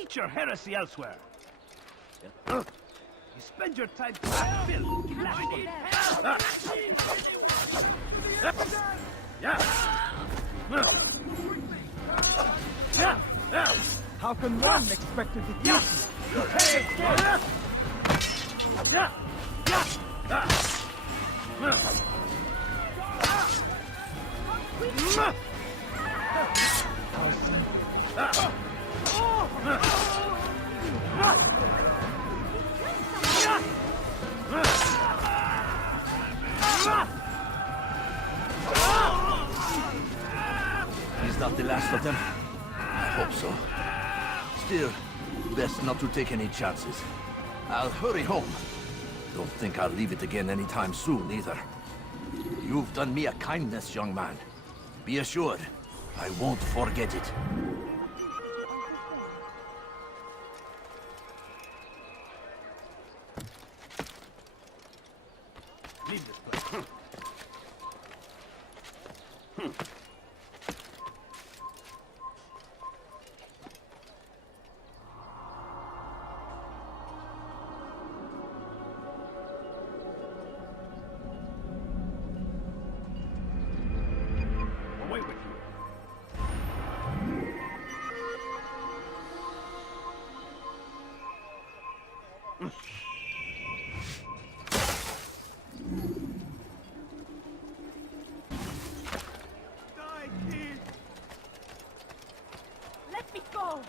teach your heresy elsewhere. You spend your time filth. How can one expect to defeat you? He's not the last of them. I hope so. Still, best not to take any chances. I'll hurry home. Don't think I'll leave it again anytime soon, either. You've done me a kindness, young man. Be assured, I won't forget it. Leave this place. Away with you. Let me go!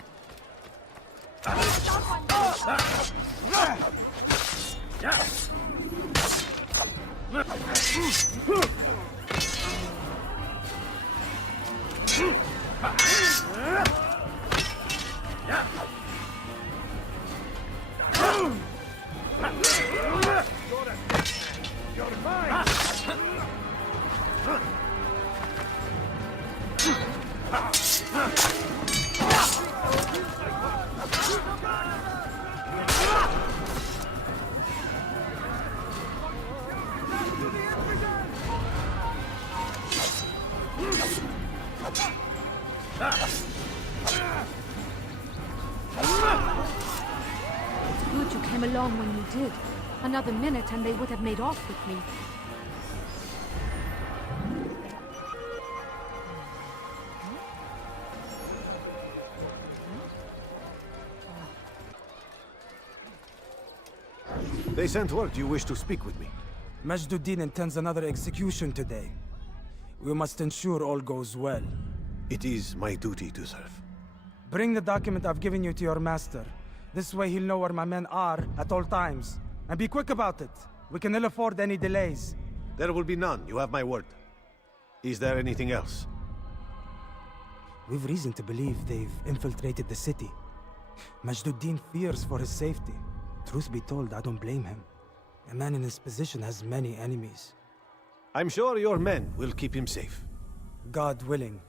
You're mine! Good you came along when you did. Another minute and they would have made off with me. They sent word you wish to speak with me. Majd Addin intends another execution today. We must ensure all goes well. It is my duty to serve. Bring the document I've given you to your master. This way he'll know where my men are at all times. And be quick about it. We can ill afford any delays. There will be none, you have my word. Is there anything else? We've reason to believe they've infiltrated the city. Majd Addin fears for his safety. Truth be told, I don't blame him. A man in his position has many enemies. I'm sure your men will keep him safe. God willing.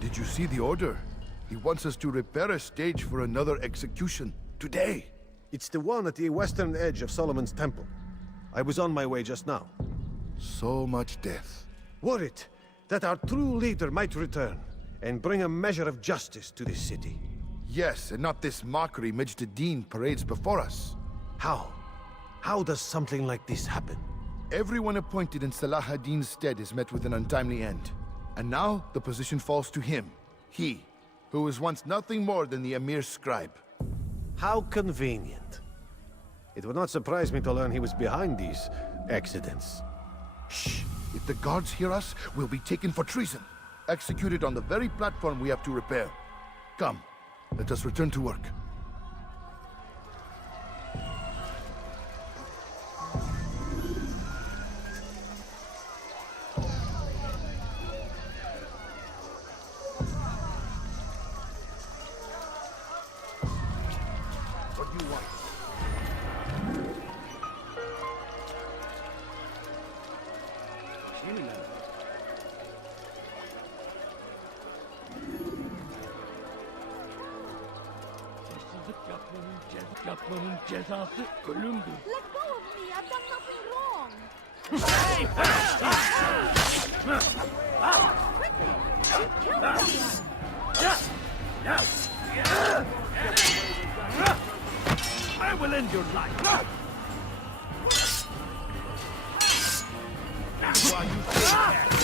Did you see the order? He wants us to repair a stage for another execution. Today! It's the one at the western edge of Solomon's temple. I was on my way just now. So much death. Worried that our true leader might return and bring a measure of justice to this city. Yes, and not this mockery Majd Addin parades before us. How? How does something like this happen? Everyone appointed in Salah ad-Din's stead is met with an untimely end. And now, the position falls to him. He, who was once nothing more than the Emir's scribe. How convenient. It would not surprise me to learn he was behind these accidents. Shh! If the guards hear us, we'll be taken for treason. Executed on the very platform we have to repair. Come, let us return to work. cezası ölümdür. Let go of me! I've done nothing wrong! Quickly! You killed someone! I will end your life. While you stay back.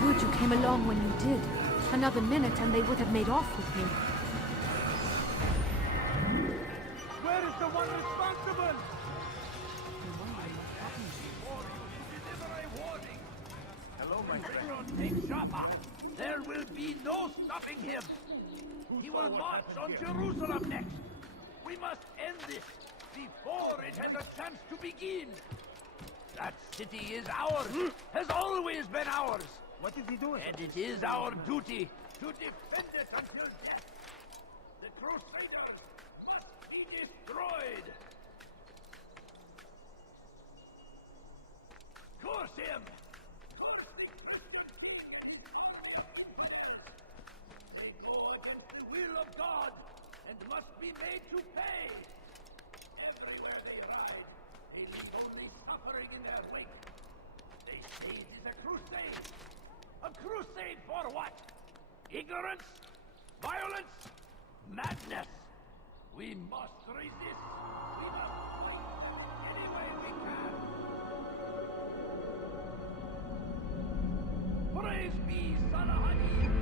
Good you came along when you did. Another minute and they would have made off with me. Where is the one responsible? Hello, my friend. Take Jaffa. There will be no stopping him. He will march on Jerusalem next. We must end this before it has a chance to begin. That city is ours, has always been ours. What is he doing? And it is our duty to defend it until death. The Crusaders must be destroyed. Curse him! Curse the Christian people! They go against the will of God and must be made to pay. Everywhere they ride, they leave only suffering in their wake. They say it is a crusade. A crusade for what? Ignorance? Violence? Madness? We must resist. We must fight any way we can. Praise be Salah Addin.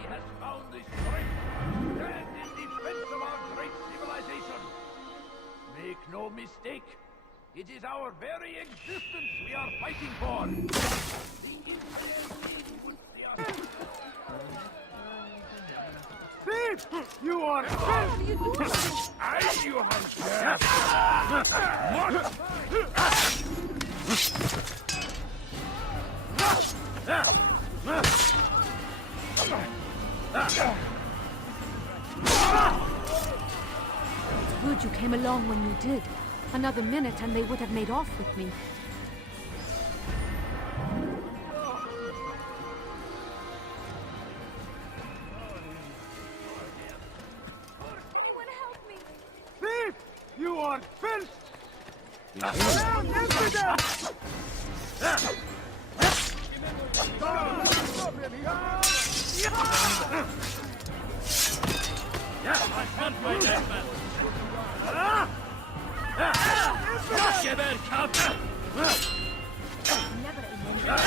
He has found the strength to stand in defense of our great civilization. Make no mistake. It is our very existence we are fighting for. The Indian would see us. Thief! You are What are you doing? I you It's good you came along when you did. Another minute and they would have made off with me. Anyone help me? thief! You are filth! Geber kapı! Never again.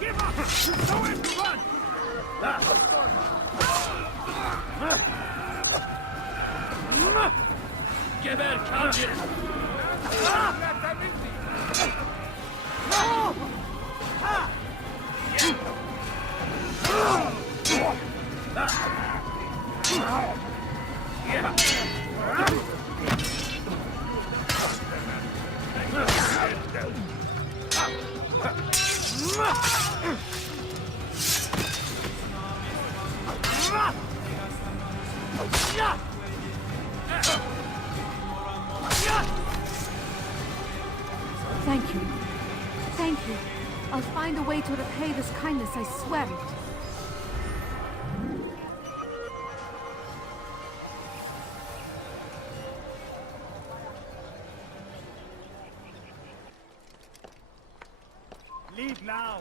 Give up! Show him to run! Geber kafir! Thank you. Thank you. I'll find a way to repay this kindness, I swear it. Leave now!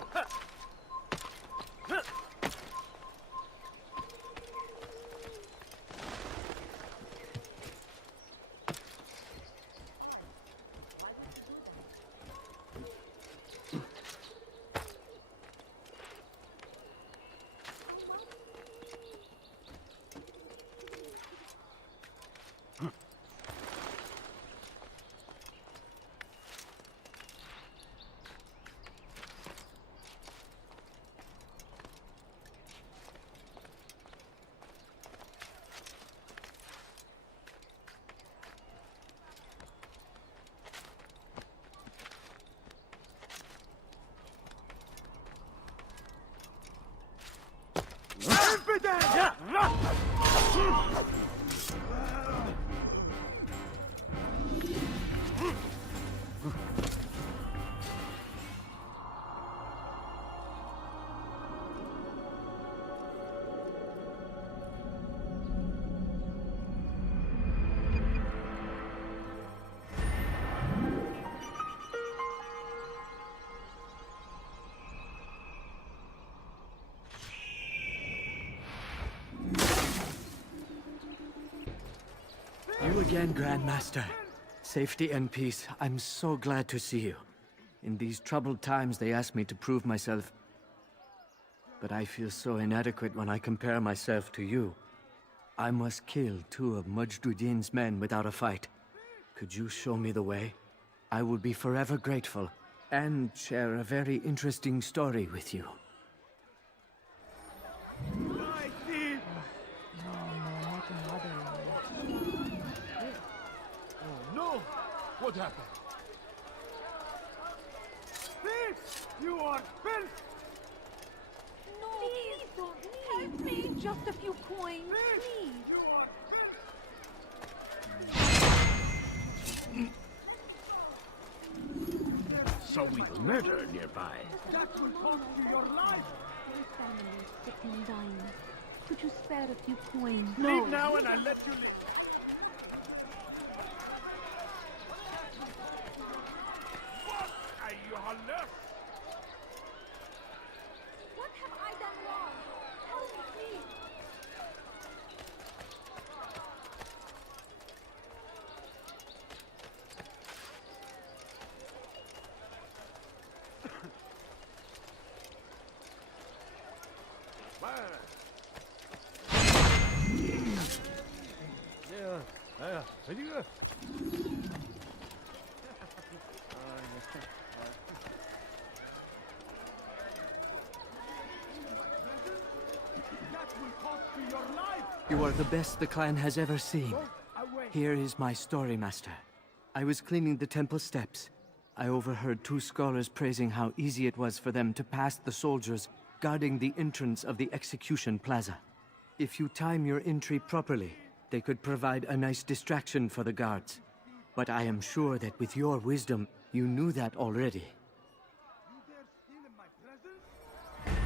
You again, Grandmaster. Safety and peace. I'm so glad to see you. In these troubled times, they asked me to prove myself. But I feel so inadequate when I compare myself to you. I must kill 2 of Majd Addin's men without a fight. Could you show me the way? I will be forever grateful, and share a very interesting story with you. No! What happened? Thief! You are filth! No, please don't help me. Just a few coins, please. You are Some little murder nearby. That will cost you your life! My family is sick and dying. Could you spare a few coins? Leave now and I'll let you live. What are you left? What have I done wrong? Help me, please. That will cost you your life! You are the best the clan has ever seen. Away! Here is my story, Master. I was cleaning the temple steps. I overheard 2 scholars praising how easy it was for them to pass the soldiers guarding the entrance of the execution plaza. If you time your entry properly, they could provide a nice distraction for the guards. But I am sure that with your wisdom, you knew that already. You dare steal in my presence?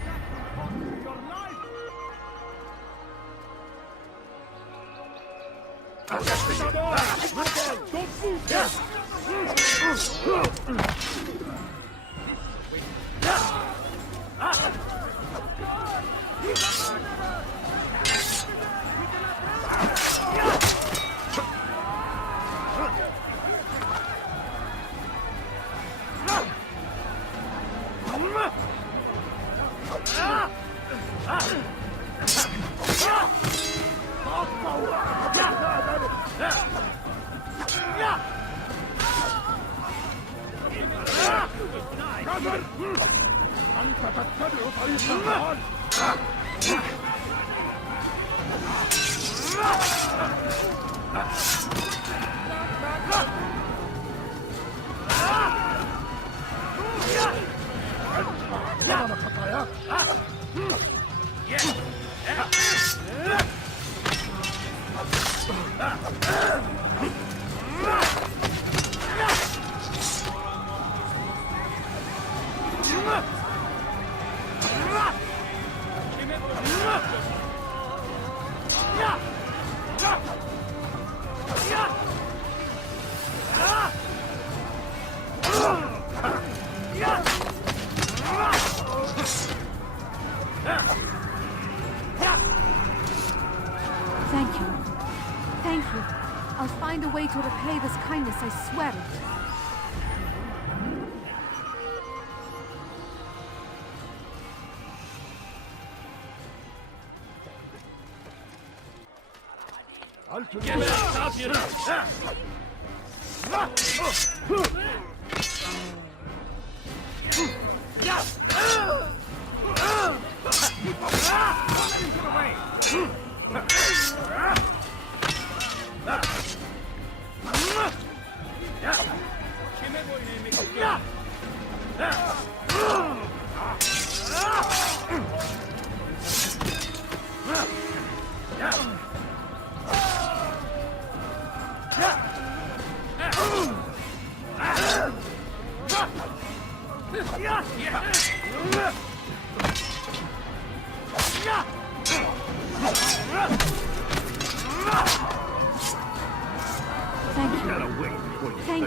That will cost you your life! Don't move! Thank you. Thank you. I'll find a way to repay this kindness, I swear it.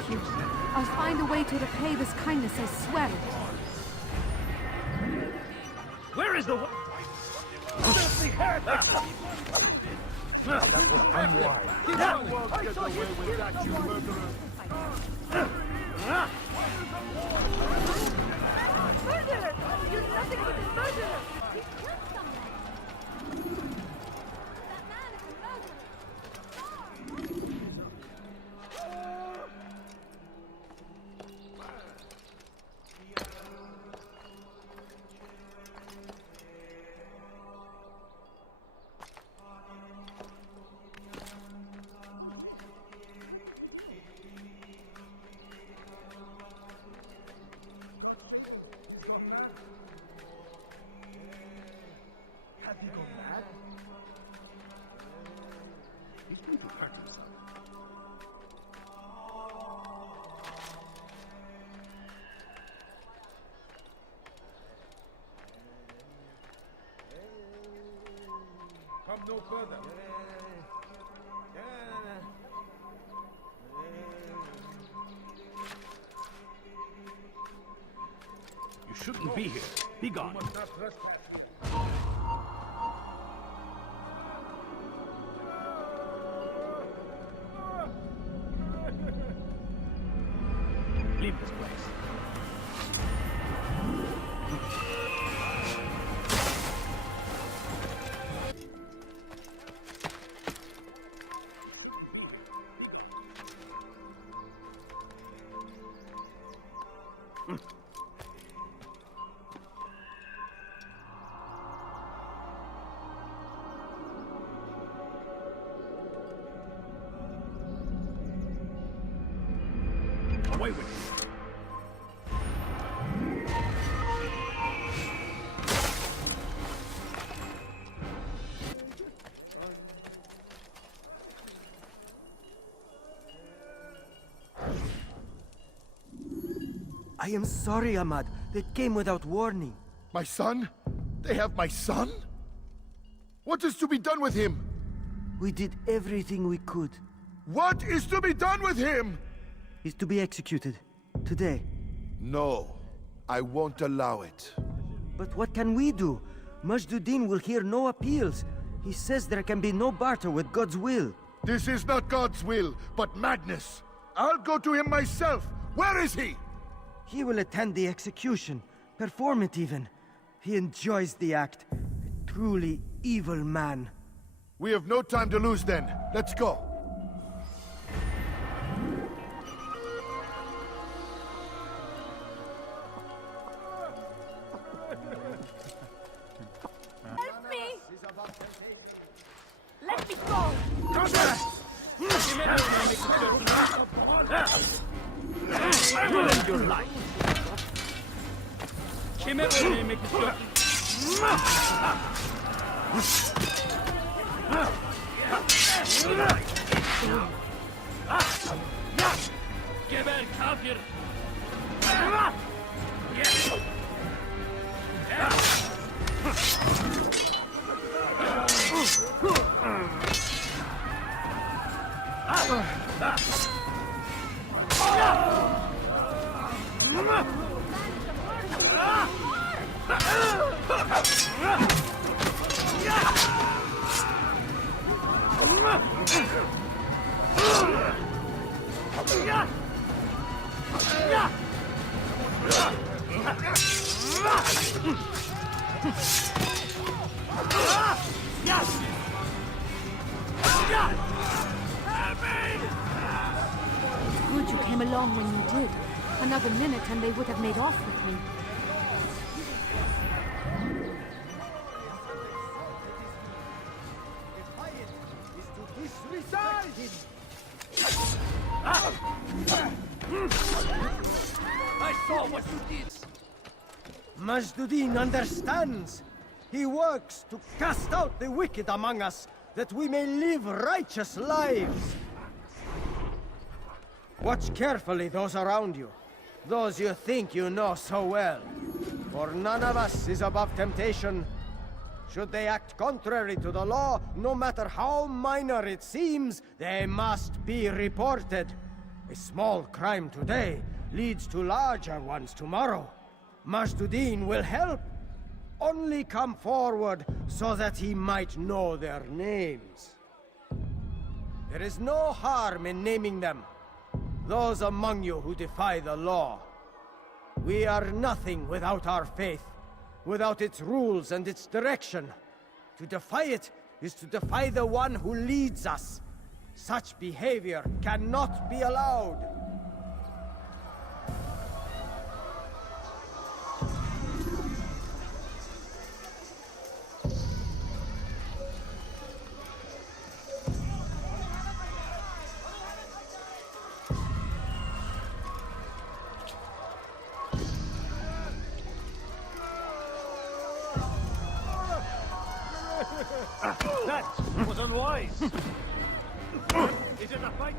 Thank you. I'll find a way to repay this kindness, I swear it. Where is the... Filthy heretics! That's what I'm why. You won't get away with that, you murderer. Murderer! You're nothing but a murderer! He killed someone! That man is a murderer! Have you gone mad? He's going to hurt himself. Come no further. You shouldn't be here. Be gone. Leave this place. Away with you. I am sorry, Ahmad. They came without warning. My son? They have my son? What is to be done with him? We did everything we could. What is to be done with him? He's to be executed. Today. No, I won't allow it. But what can we do? Majd Addin will hear no appeals. He says there can be no barter with God's will. This is not God's will, but madness. I'll go to him myself. Where is he? He will attend the execution. Perform it even. He enjoys the act. A truly evil man. We have no time to lose then. Let's go. Help me! Let me go! I will end your life. Geber kafir. Good you came along when you did. Another minute and they would have made off with me. I saw what you did. Majd Addin understands. He works to cast out the wicked among us, that we may live righteous lives. Watch carefully those around you, those you think you know so well. For none of us is above temptation. Should they act contrary to the law, no matter how minor it seems, they must be reported. A small crime today leads to larger ones tomorrow. Majd Addin will help. Only come forward so that he might know their names. There is no harm in naming them. Those among you who defy the law. We are nothing without our faith, without its rules and its direction. To defy it is to defy the one who leads us. Such behavior cannot be allowed. That was unwise. Is it a fight?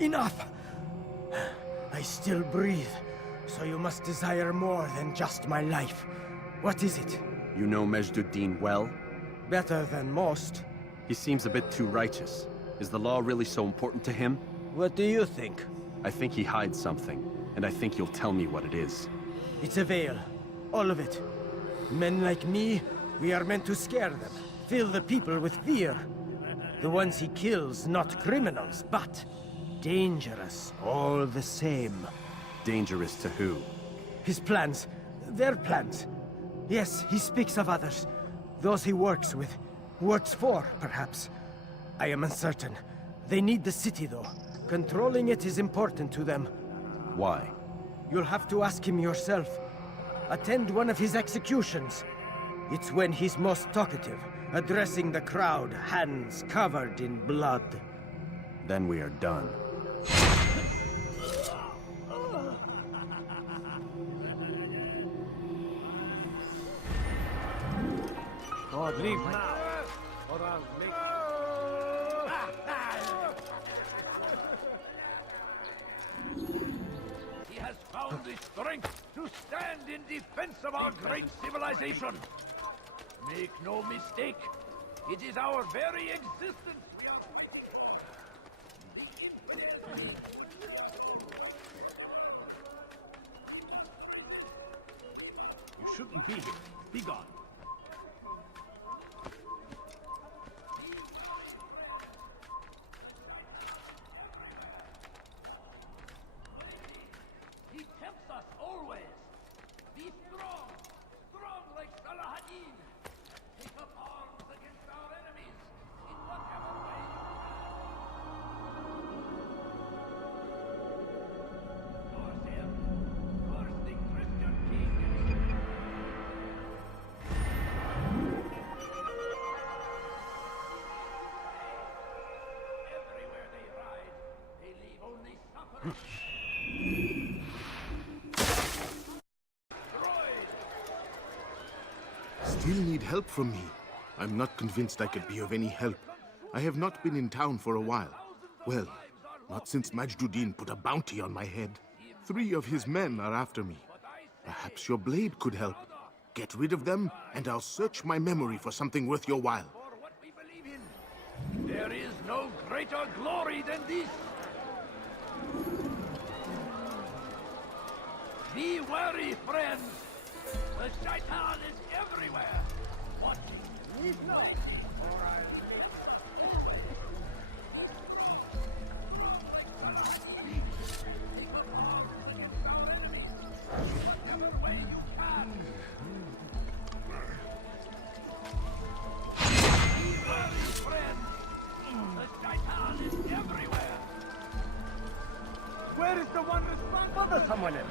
Enough! I still breathe, so you must desire more than just my life. What is it? You know Majd Addin well? Better than most. He seems a bit too righteous. Is the law really so important to him? What do you think? I think he hides something, and I think you'll tell me what it is. It's a veil. All of it. Men like me, we are meant to scare them. Fill the people with fear. The ones he kills, not criminals, but dangerous all the same. Dangerous to who? His plans. Their plans. Yes, he speaks of others. Those he works with. Works for, perhaps. I am uncertain. They need the city, though. Controlling it is important to them. Why? You'll have to ask him yourself. Attend one of his executions. It's when he's most talkative, addressing the crowd, hands covered in blood. Then we are done. God, leave now, or I'll make... He has found the strength to stand in defense of our great civilization. Make no mistake, it is our very existence we are... The infidels... You shouldn't be here. Be gone. He tempts us always. Be strong, strong like Salah Addin. Take up arms against our enemies in whatever way you can. Force him. Force the Christian king. Everywhere they ride, they leave only suffering. Still need help from me. I'm not convinced I could be of any help. I have not been in town for a while. Well, not since Majd Addin put a bounty on my head. 3 of his men are after me. Perhaps your blade could help. Get rid of them, and I'll search my memory for something worth your while. For what we believe in. There is no greater glory than this. Be wary, friends. The shaitan is everywhere. Watching. Leave now, or I'll against our enemies. Whatever way you can. Be wary, friends. The shaitan is everywhere. Where is the one responsible for someone else?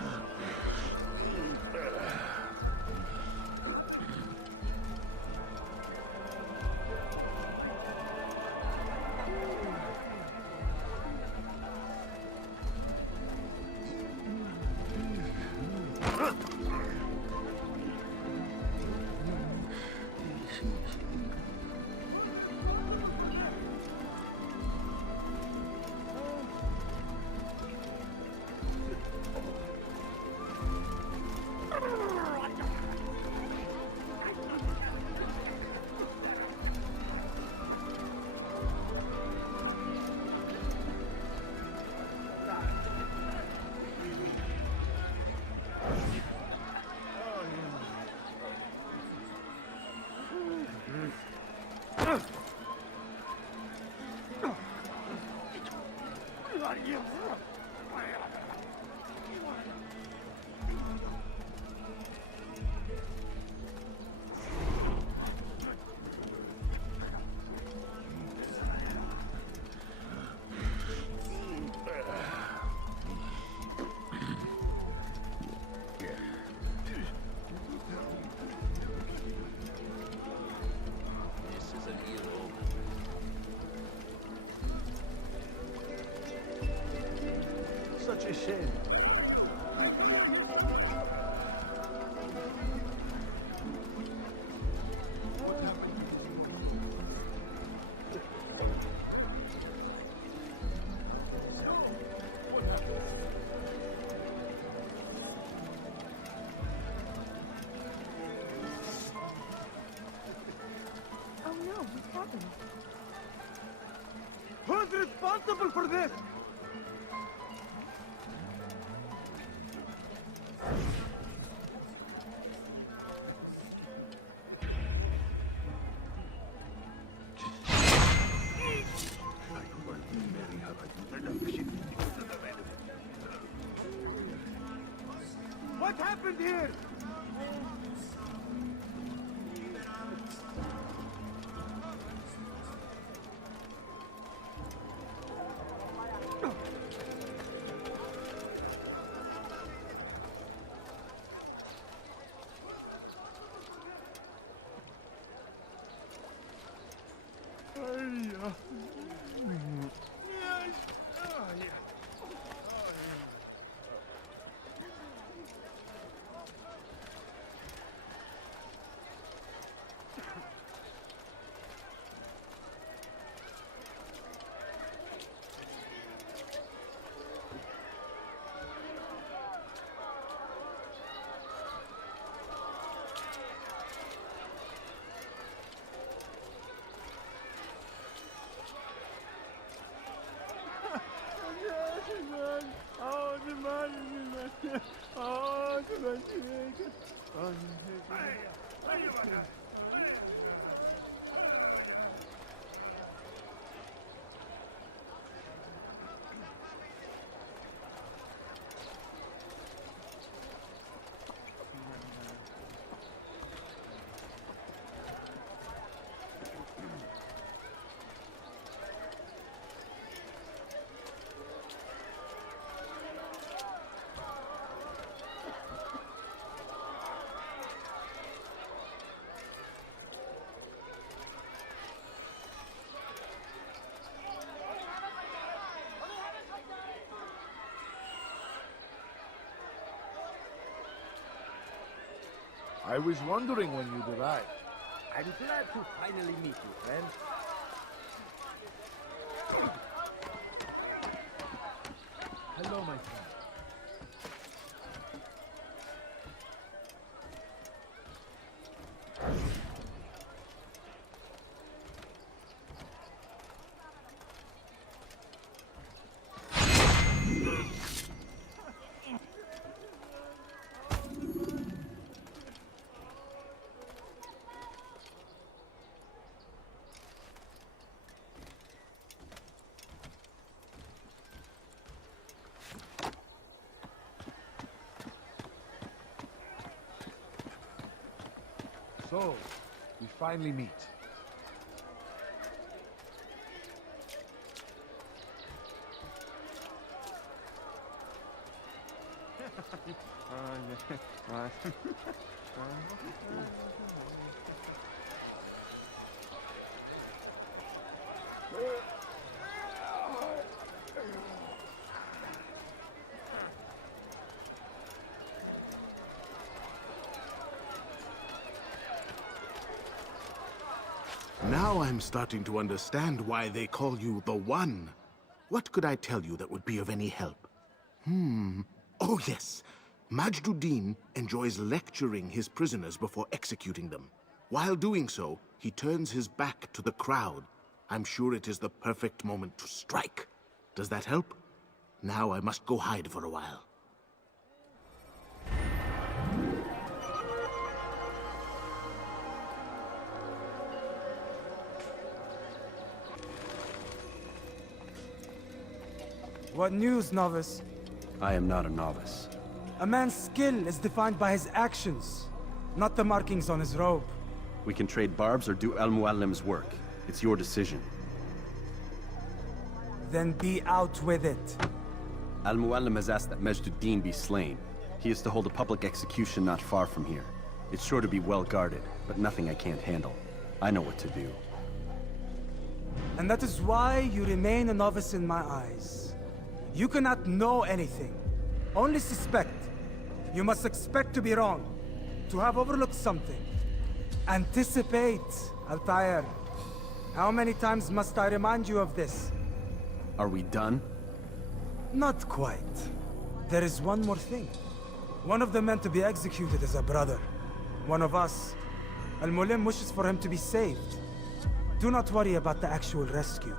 shame. Oh no, what's happened? Who's responsible for this? What happened here? I was wondering when you'd arrive. I'm glad to finally meet you, friend. Hello, my friend. So, we finally meet. Now I'm starting to understand why they call you the One. What could I tell you that would be of any help? Oh yes. Majd Addin enjoys lecturing his prisoners before executing them. While doing so, he turns his back to the crowd. I'm sure it is the perfect moment to strike. Does that help? Now I must go hide for a while. What news, novice? I am not a novice. A man's skill is defined by his actions, not the markings on his robe. We can trade barbs or do Al-Muallim's work. It's your decision. Then be out with it. Al-Muallim has asked that Majd Addin be slain. He is to hold a public execution not far from here. It's sure to be well guarded, but nothing I can't handle. I know what to do. And that is why you remain a novice in my eyes. You cannot know anything. Only suspect. You must expect to be wrong. To have overlooked something. Anticipate, Altaïr. How many times must I remind you of this? Are we done? Not quite. There is one more thing. One of the men to be executed is a brother. One of us. Al-Mulim wishes for him to be saved. Do not worry about the actual rescue.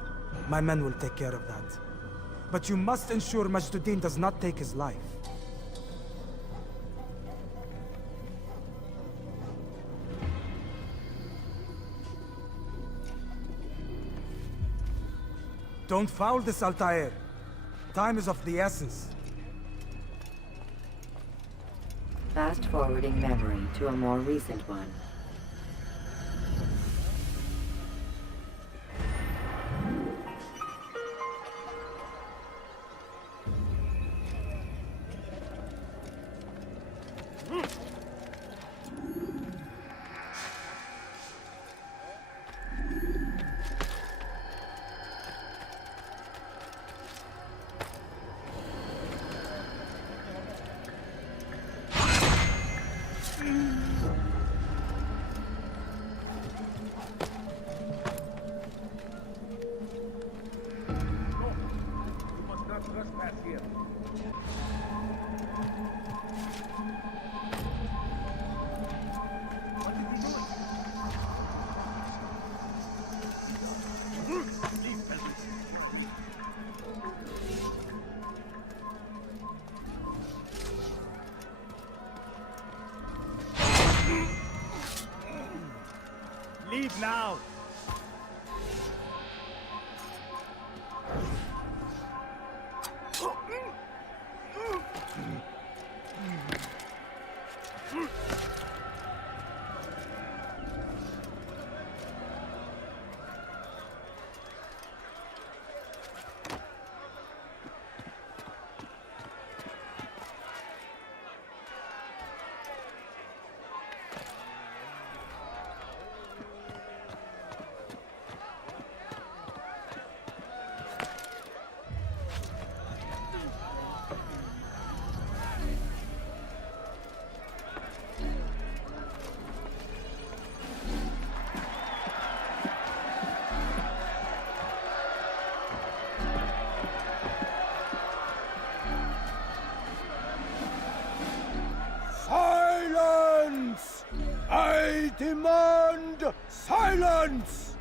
My men will take care of that. But you must ensure Majd Addin does not take his life. Don't foul this, Altaïr. Time is of the essence. Fast-forwarding memory to a more recent one. Leave now! Silence! I demand silence!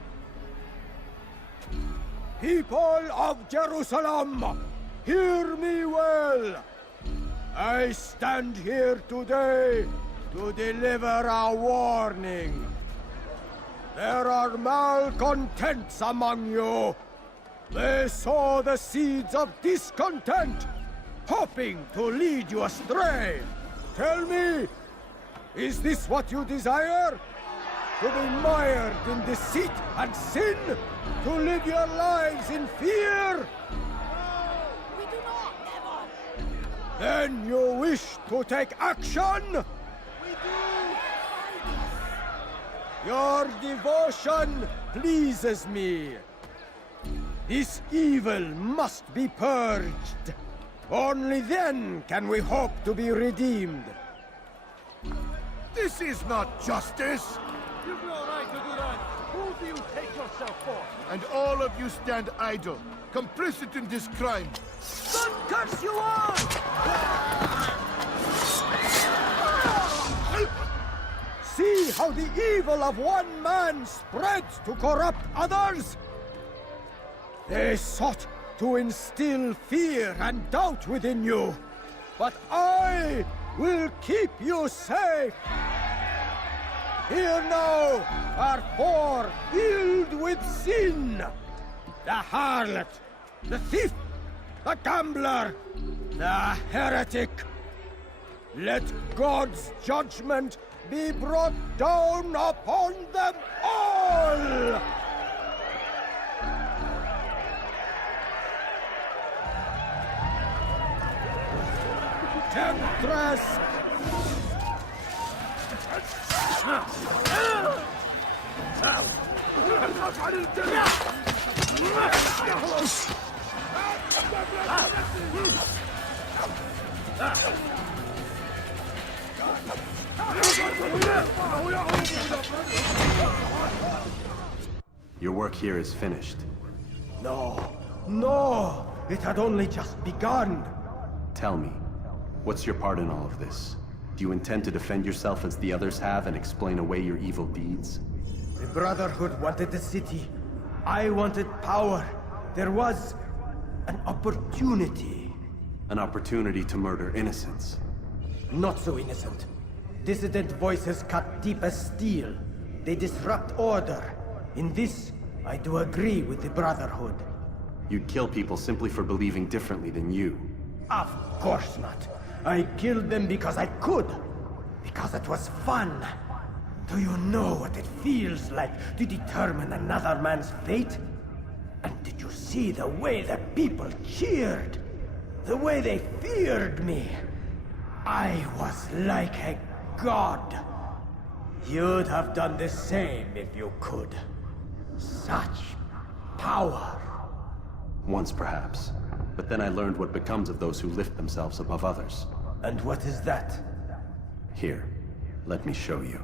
People of Jerusalem, hear me well! I stand here today to deliver a warning. There are malcontents among you. They sow the seeds of discontent, hoping to lead you astray. Tell me, is this what you desire? To be mired in deceit and sin? To live your lives in fear? No, we do not, never! Then you wish to take action? We do! Your devotion pleases me. This evil must be purged. Only then can we hope to be redeemed. This is not justice! You've no right to do that! Who do you take yourself for? And all of you stand idle, complicit in this crime. God curse you all! See how the evil of one man spreads to corrupt others? They sought to instill fear and doubt within you, but I will keep you safe. Here now are four filled with sin. The harlot, the thief, the gambler, the heretic. Let God's judgment be brought down upon them all! Temptress! Your work here is finished. No, no! It had only just begun! Tell me, what's your part in all of this? Do you intend to defend yourself as the others have and explain away your evil deeds? The Brotherhood wanted the city. I wanted power. There was an opportunity. An opportunity to murder innocents. Not so innocent. Dissident voices cut deep as steel. They disrupt order. In this, I do agree with the Brotherhood. You'd kill people simply for believing differently than you. Of course not. I killed them because I could. Because it was fun. Do you know what it feels like to determine another man's fate? And did you see the way the people cheered? The way they feared me? I was like a god. You'd have done the same if you could. Such power. Once, perhaps. But then I learned what becomes of those who lift themselves above others. And what is that? Here, let me show you.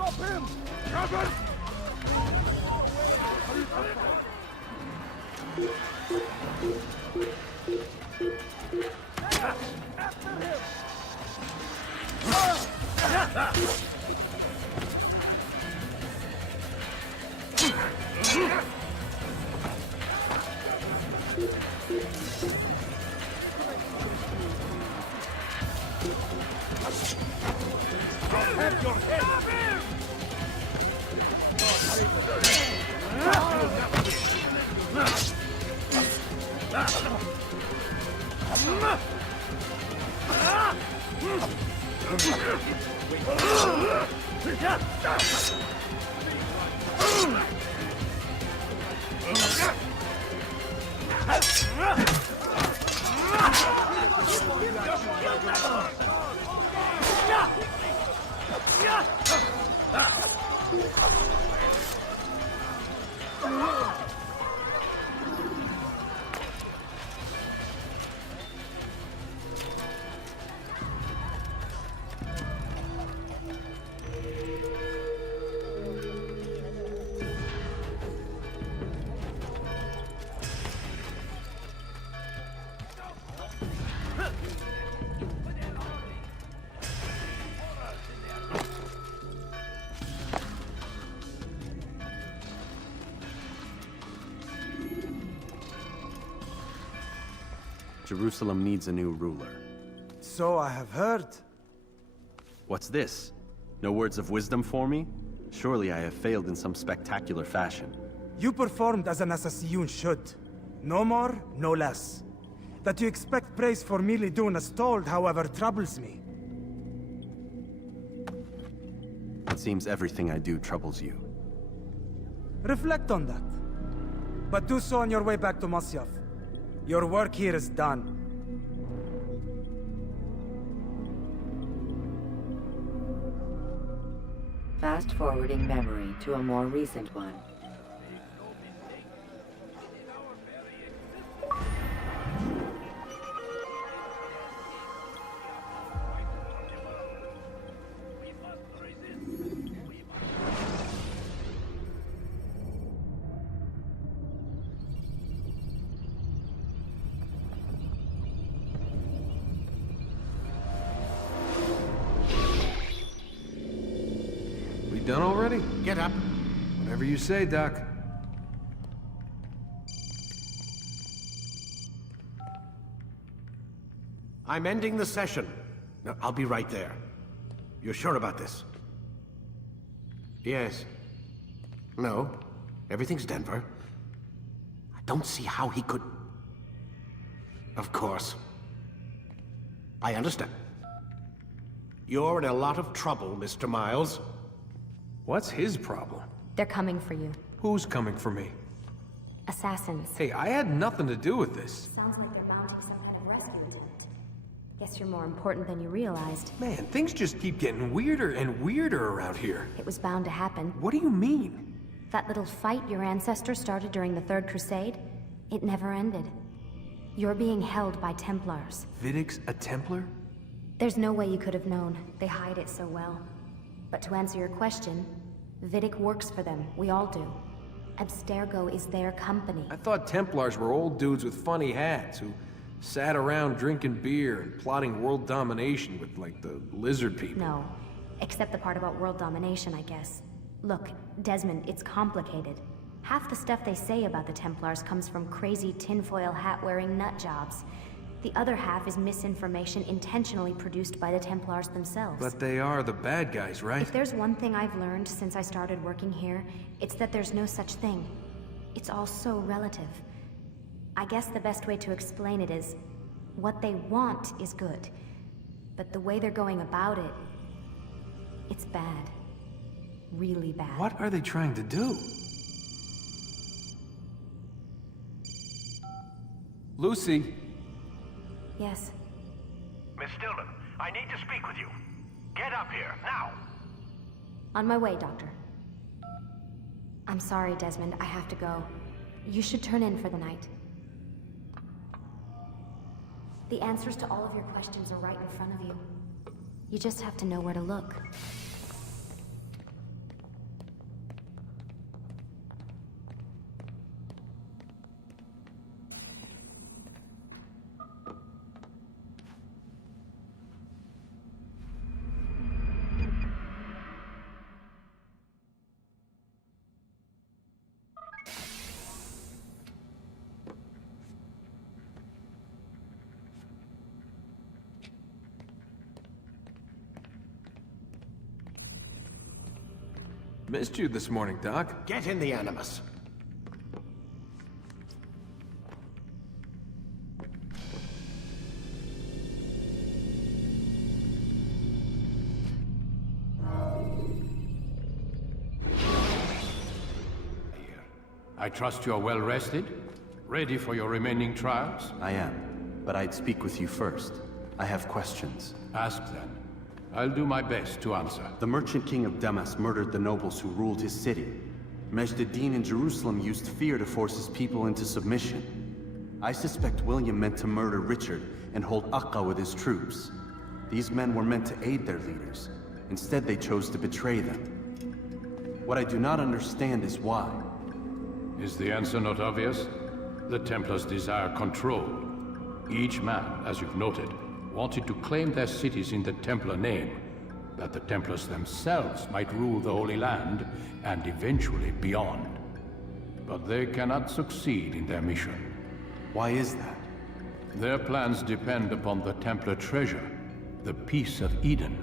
Stop him! Cover! After him! Have your head! Stop him! Jerusalem needs a new ruler. So I have heard. What's this? No words of wisdom for me? Surely I have failed in some spectacular fashion. You performed as an assassin should. No more, no less. That you expect praise for merely doing as told, however, troubles me. It seems everything I do troubles you. Reflect on that. But do so on your way back to Masyaf. Your work here is done. Fast-forwarding memory to a more recent one. Done already? Get up. Whatever you say, Doc. I'm ending the session. No, I'll be right there. You're sure about this? Yes. No. Everything's Denver. I don't see how he could... Of course. I understand. You're in a lot of trouble, Mr. Miles. What's his problem? They're coming for you. Who's coming for me? Assassins. Hey, I had nothing to do with this. Sounds like they're mounting some kind of rescue attempt. Guess you're more important than you realized. Man, things just keep getting weirder and weirder around here. It was bound to happen. What do you mean? That little fight your ancestors started during the Third Crusade, it never ended. You're being held by Templars. Vidic's a Templar? There's no way you could have known. They hide it so well. But to answer your question, Vidic works for them. We all do. Abstergo is their company. I thought Templars were old dudes with funny hats who sat around drinking beer and plotting world domination with, like, the lizard people. No. Except the part about world domination, I guess. Look, Desmond, it's complicated. Half the stuff they say about the Templars comes from crazy tinfoil hat-wearing nutjobs. The other half is misinformation intentionally produced by the Templars themselves. But they are the bad guys, right? If there's one thing I've learned since I started working here, it's that there's no such thing. It's all so relative. I guess the best way to explain it is, what they want is good. But the way they're going about it, it's bad. Really bad. What are they trying to do? Lucy? Yes. Miss Stillman, I need to speak with you. Get up here, now! On my way, Doctor. I'm sorry, Desmond. I have to go. You should turn in for the night. The answers to all of your questions are right in front of you. You just have to know where to look. Missed you this morning, Doc. Get in the Animus. I trust you're well rested? Ready for your remaining trials? I am, but I'd speak with you first. I have questions. Ask then. I'll do my best to answer. The merchant king of Damas murdered the nobles who ruled his city. Majd Addin in Jerusalem used fear to force his people into submission. I suspect William meant to murder Richard and hold Akka with his troops. These men were meant to aid their leaders. Instead, they chose to betray them. What I do not understand is why. Is the answer not obvious? The Templars desire control. Each man, as you've noted, wanted to claim their cities in the Templar name, that the Templars themselves might rule the Holy Land, and eventually beyond. But they cannot succeed in their mission. Why is that? Their plans depend upon the Templar treasure, the Peace of Eden.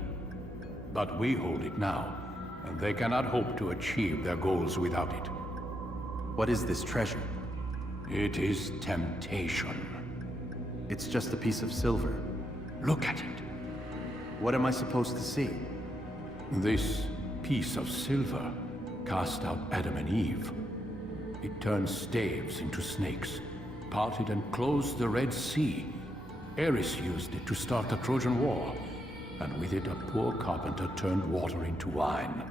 But we hold it now, and they cannot hope to achieve their goals without it. What is this treasure? It is temptation. It's just a piece of silver. Look at it. What am I supposed to see? This piece of silver cast out Adam and Eve. It turned staves into snakes, parted and closed the Red Sea. Eris used it to start the Trojan War, and with it a poor carpenter turned water into wine.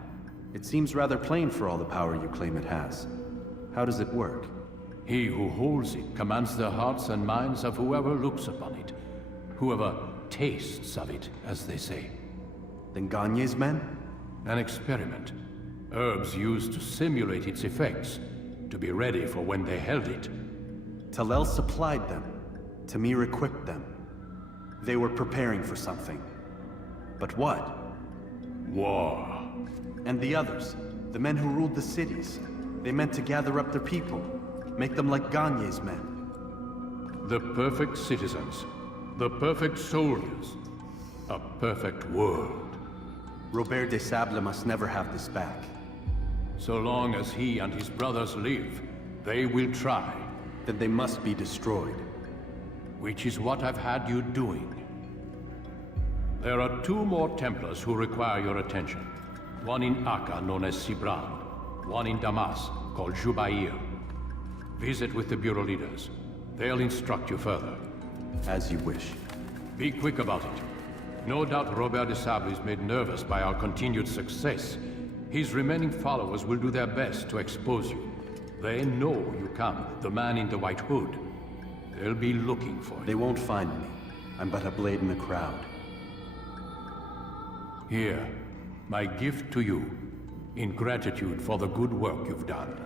It seems rather plain for all the power you claim it has. How does it work? He who holds it commands the hearts and minds of whoever looks upon it. Whoever tastes of it, as they say. Then Gagne's men? An experiment. Herbs used to simulate its effects, to be ready for when they held it. Talel supplied them. Tamir equipped them. They were preparing for something. But what? War. And the others, the men who ruled the cities, they meant to gather up their people, make them like Gagne's men. The perfect citizens, the perfect soldiers, a perfect world. Robert de Sable must never have this back. So long as he and his brothers live, they will try. Then they must be destroyed. Which is what I've had you doing. There are 2 more Templars who require your attention. One in Akka, known as Sibran. One in Damas, called Jubair. Visit with the Bureau leaders. They'll instruct you further. As you wish. Be quick about it. No doubt Robert de Sable is made nervous by our continued success. His remaining followers will do their best to expose you. They know you come, the man in the white hood. They'll be looking for you. They won't find me. I'm but a blade in the crowd. Here, my gift to you, in gratitude for the good work you've done.